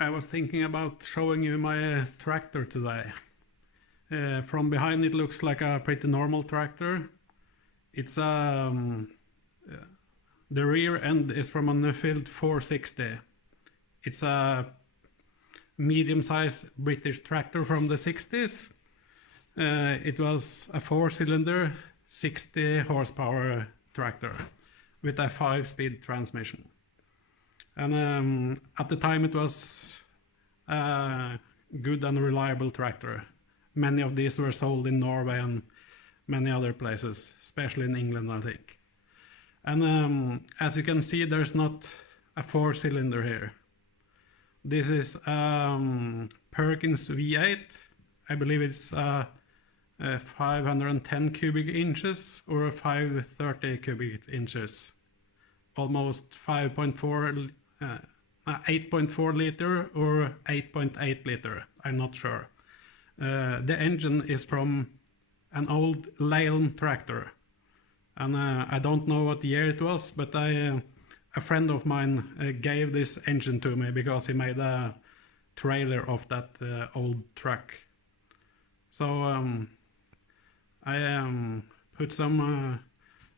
I was thinking about showing you my tractor today. From behind it looks like a pretty normal tractor. It's the rear end is from a Nuffield 460. It's a medium-sized British tractor from the 60s. It was a 4-cylinder, 60 horsepower tractor with a 5-speed transmission. And at the time it was a good and reliable tractor. Many of these were sold in Norway and many other places, especially in England, I think. And as you can see, there's not a 4-cylinder here. This is Perkins V8. I believe it's 510 cubic inches or 530 cubic inches. Almost 8.4 liter or 8.8 liter, I'm not sure. The engine is from an old Leyland tractor, and I don't know what year it was, but a friend of mine gave this engine to me because he made a trailer of that old truck. So I put some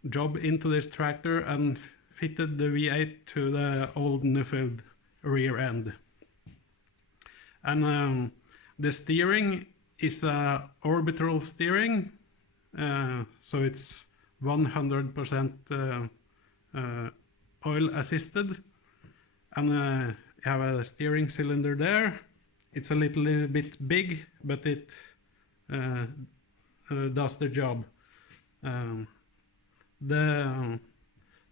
job into this tractor and fitted the V8 to the old Nuffield rear end. And the steering is orbital steering, so it's 100% oil assisted, and you have a steering cylinder there. It's a little bit big, but it does the job. The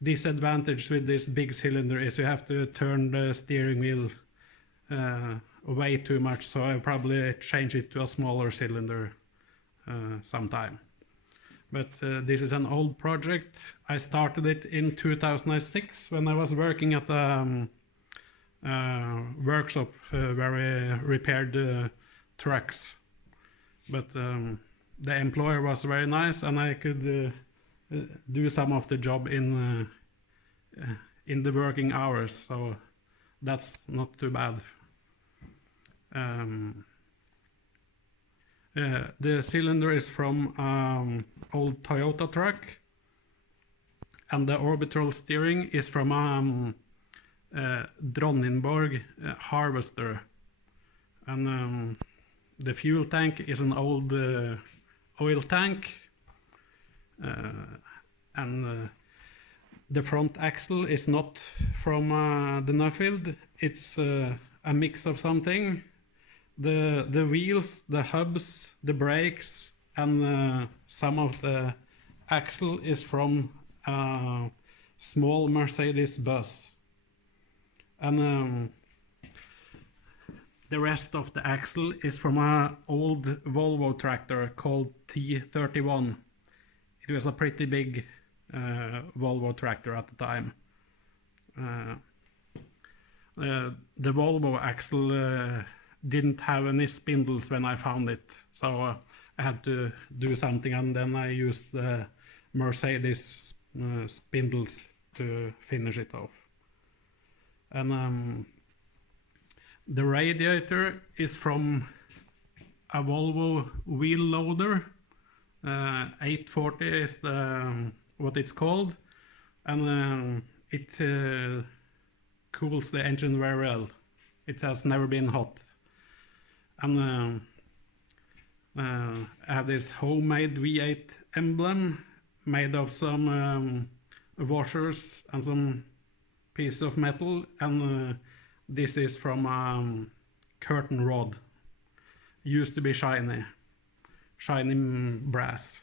disadvantage with this big cylinder is you have to turn the steering wheel way too much, so I'll probably change it to a smaller cylinder sometime. But this is an old project. I started it in 2006 when I was working at a workshop where we repaired trucks. But the employer was very nice, and I could do some of the job in the working hours, so that's not too bad. The cylinder is from old Toyota truck, and the orbital steering is from Dronningborg harvester, and the fuel tank is an old oil tank, and the front axle is not from the Nuffield. It's a mix of something. The wheels, the hubs, the brakes, and some of the axle is from a small Mercedes bus. And the rest of the axle is from an old Volvo tractor called T31. It was a pretty big Volvo tractor at the time. The Volvo axle didn't have any spindles when I found it, so I had to do something, and then I used the Mercedes spindles to finish it off. And the radiator is from a Volvo wheel loader. 840 is what it's called, and it cools the engine very well. It has never been hot. And I have this homemade V8 emblem made of some washers and some pieces of metal, and this is from curtain rod. Used to be shiny brass.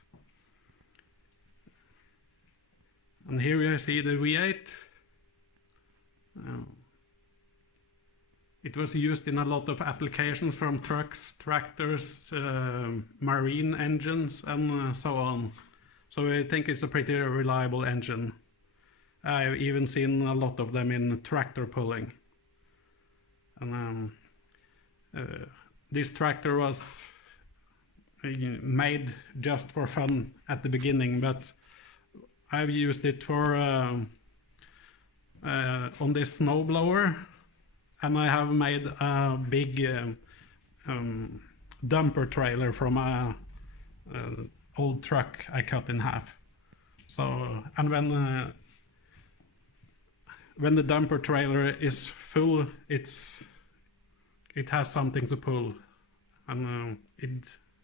And here you see the V8. It was used in a lot of applications, from trucks, tractors, marine engines, and so on. So I think it's a pretty reliable engine. I've even seen a lot of them in tractor pulling. And this tractor was made just for fun at the beginning, but I've used it for on this snowblower. And I have made a big dumper trailer from a old truck I cut in half. So, and when the dumper trailer is full, it has something to pull, and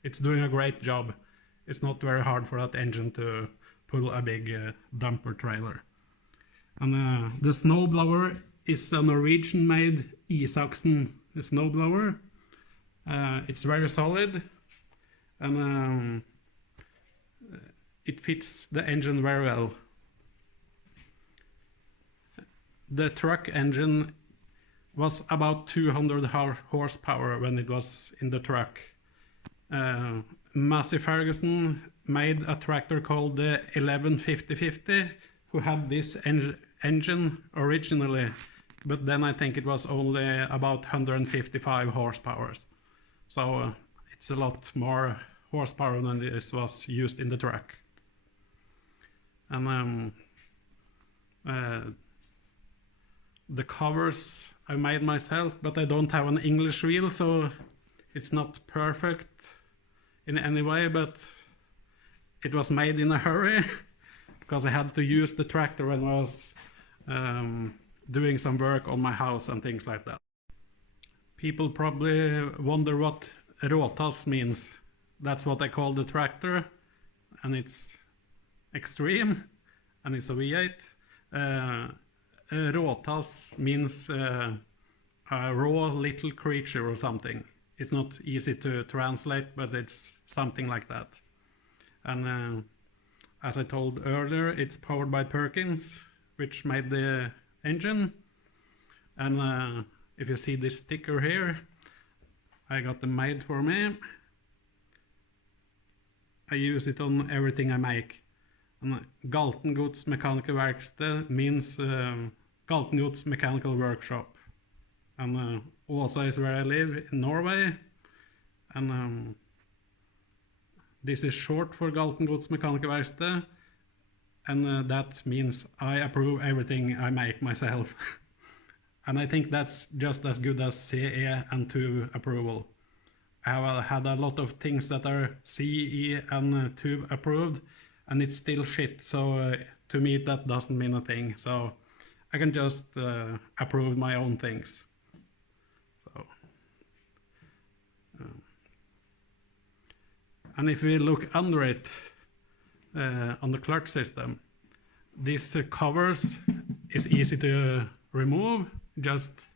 it's doing a great job. It's not very hard for that engine to pull a big dumper trailer. And the snowblower is a Norwegian-made Isaksen snowblower. It's very solid, and it fits the engine very well. The truck engine was about 200 horsepower when it was in the truck. Massey Ferguson made a tractor called the 115050, who had this engine originally, but then I think it was only about 155 horsepower. So it's a lot more horsepower than this was used in the truck. And the covers I made myself, but I don't have an English wheel, so it's not perfect in any way, but it was made in a hurry because I had to use the tractor when I was doing some work on my house and things like that. People probably wonder what Råtass means. That's what I call the tractor, and it's extreme, and it's a V8. Råtass means a raw little creature or something. It's not easy to translate, but it's something like that. And as I told earlier, it's powered by Perkins, which made the engine. And if you see this sticker here, I got them made for me. I use it on everything I make. And Galtengods Mechanical Verksted means Galtengods Mechanical Workshop. And Åsa is where I live, in Norway. And this is short for Galtengods Mechanical Verksted. And that means I approve everything I make myself. And I think that's just as good as CE and TÜV approval. I have had a lot of things that are CE and TÜV approved, and it's still shit. So to me that doesn't mean a thing. So I can just approve my own things. So and if we look under it on the clutch system, this covers is easy to remove. Just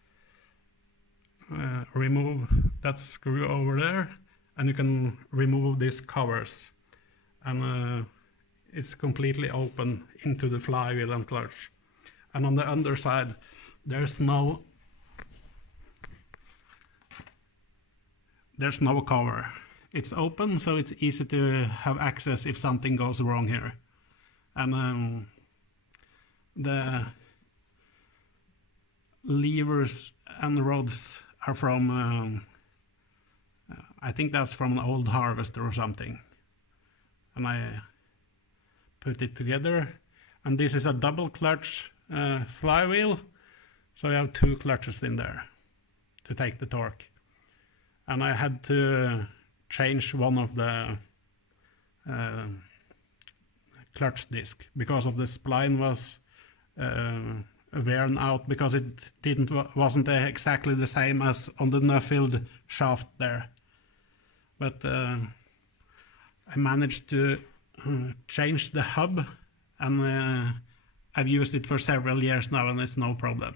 remove that screw over there, and you can remove these covers, and it's completely open into the flywheel and clutch. And on the underside there's no cover. It's open, so it's easy to have access if something goes wrong here. And the levers and rods are from I think that's from an old harvester or something, and I put it together. And this is a double clutch flywheel, so I have two clutches in there to take the torque. And I had to change one of the clutch disc because of the spline was worn out, because it wasn't exactly the same as on the Nuffield shaft there. But I managed to change the hub, and I've used it for several years now, and it's no problem.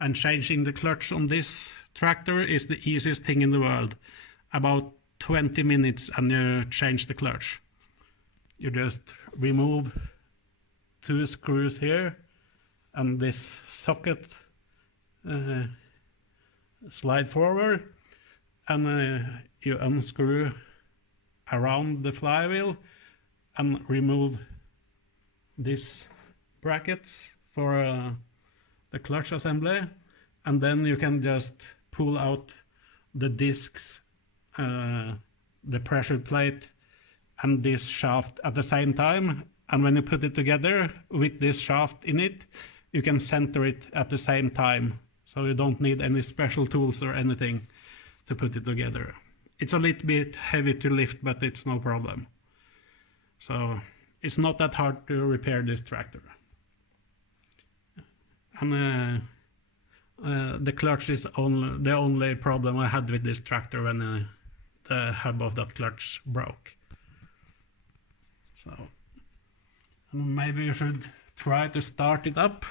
And changing the clutch on this tractor is the easiest thing in the world. About 20 minutes and you change the clutch. You just remove two screws here, and this socket slide forward, and you unscrew around the flywheel and remove these brackets for the clutch assembly, and then you can just pull out the discs, the pressure plate and this shaft at the same time. And when you put it together with this shaft in it, you can center it at the same time So you don't need any special tools or anything to put it together. It's a little bit heavy to lift, but it's no problem. So it's not that hard to repair this tractor. And the clutch is the only problem I had with this tractor when the hub of that clutch broke. So maybe you should try to start it up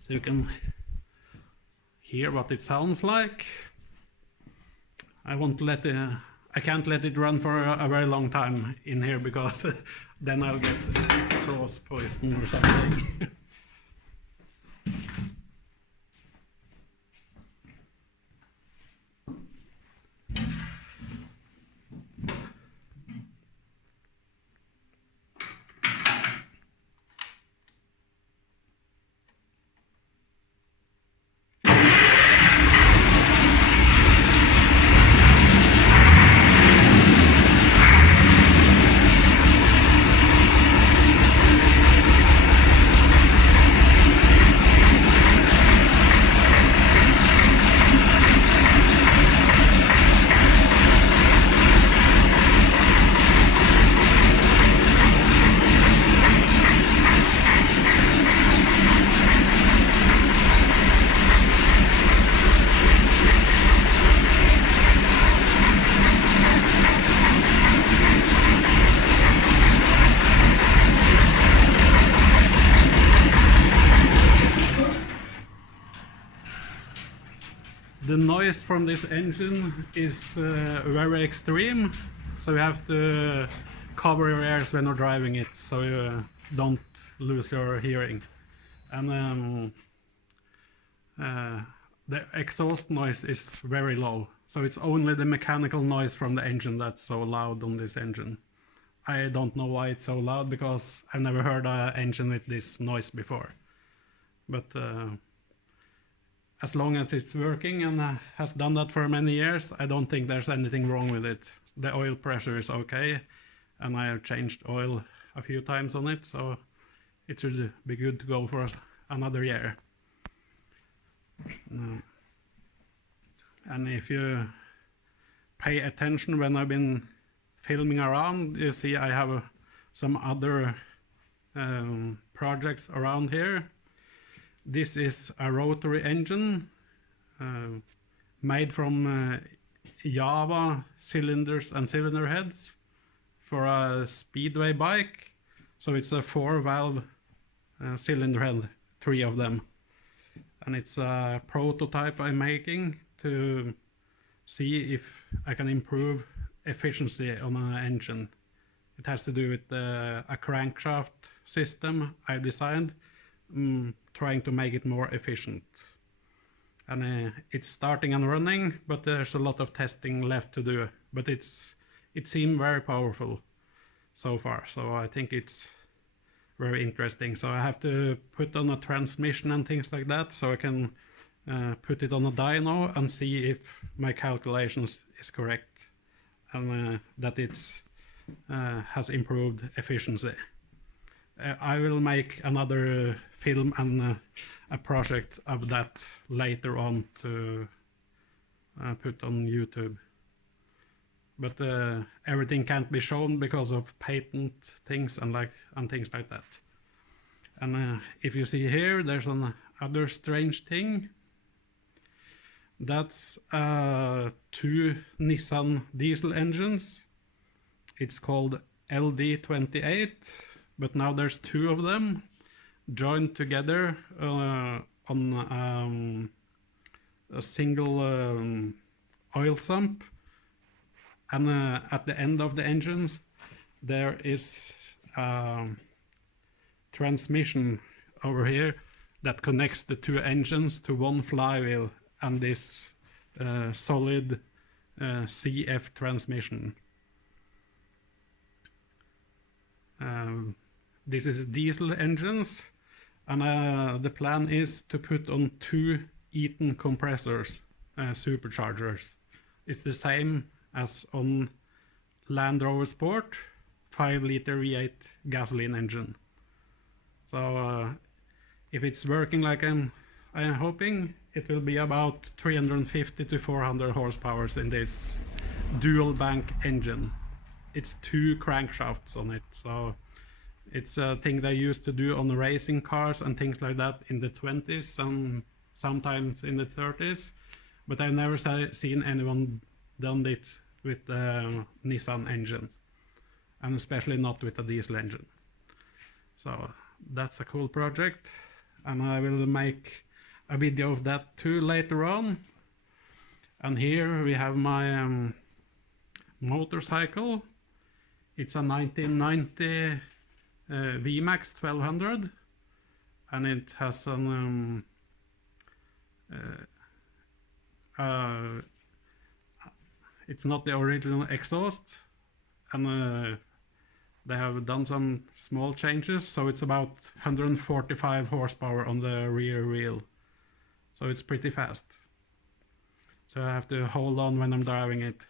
so you can hear what it sounds like. I can't let it run for a very long time in here because then I'll get sauce poison or something. The noise from this engine is very extreme, so you have to cover your ears when you're driving it so you don't lose your hearing. And the exhaust noise is very low, so it's only the mechanical noise from the engine that's so loud on this engine. I don't know why it's so loud because I've never heard an engine with this noise before. But as long as it's working and has done that for many years, I don't think there's anything wrong with it. The oil pressure is okay, and I have changed oil a few times on it, so it should be good to go for another year. And if you pay attention when I've been filming around, you see I have some other projects around here. This is a rotary engine made from Java cylinders and cylinder heads for a speedway bike. So it's a 4-valve cylinder head, 3 of them. And it's a prototype I'm making to see if I can improve efficiency on an engine. It has to do with a crankshaft system I designed, trying to make it more efficient. And it's starting and running, but there's a lot of testing left to do. But it seemed very powerful so far, so I think it's very interesting. So I have to put on a transmission and things like that, so I can put it on a dyno and see if my calculations is correct and that it's has improved efficiency. I will make another film and a project of that later on to put on YouTube. But everything can't be shown because of patent things and things like that. And if you see here, there's another strange thing. That's 2 Nissan diesel engines. It's called LD28, but now there's 2 of them joined together on a single oil sump. And at the end of the engines there is a transmission over here that connects the 2 engines to one flywheel and this solid CF transmission. This is diesel engines, and the plan is to put on 2 Eaton compressors, superchargers. It's the same as on Land Rover Sport, 5-liter V8 gasoline engine. So if it's working like I'm I am hoping it will be about 350 to 400 horsepower in this dual bank engine. It's 2 crankshafts on it, so it's a thing they used to do on racing cars and things like that in the 20s and sometimes in the 30s, but I've never seen anyone done it with the Nissan engine, and especially not with a diesel engine. So that's a cool project, and I will make a video of that too later on. And here we have my motorcycle. It's a 1990 VMAX 1200, and it has an it's not the original exhaust, and they have done some small changes, so it's about 145 horsepower on the rear wheel, so it's pretty fast. So I have to hold on when I'm driving it.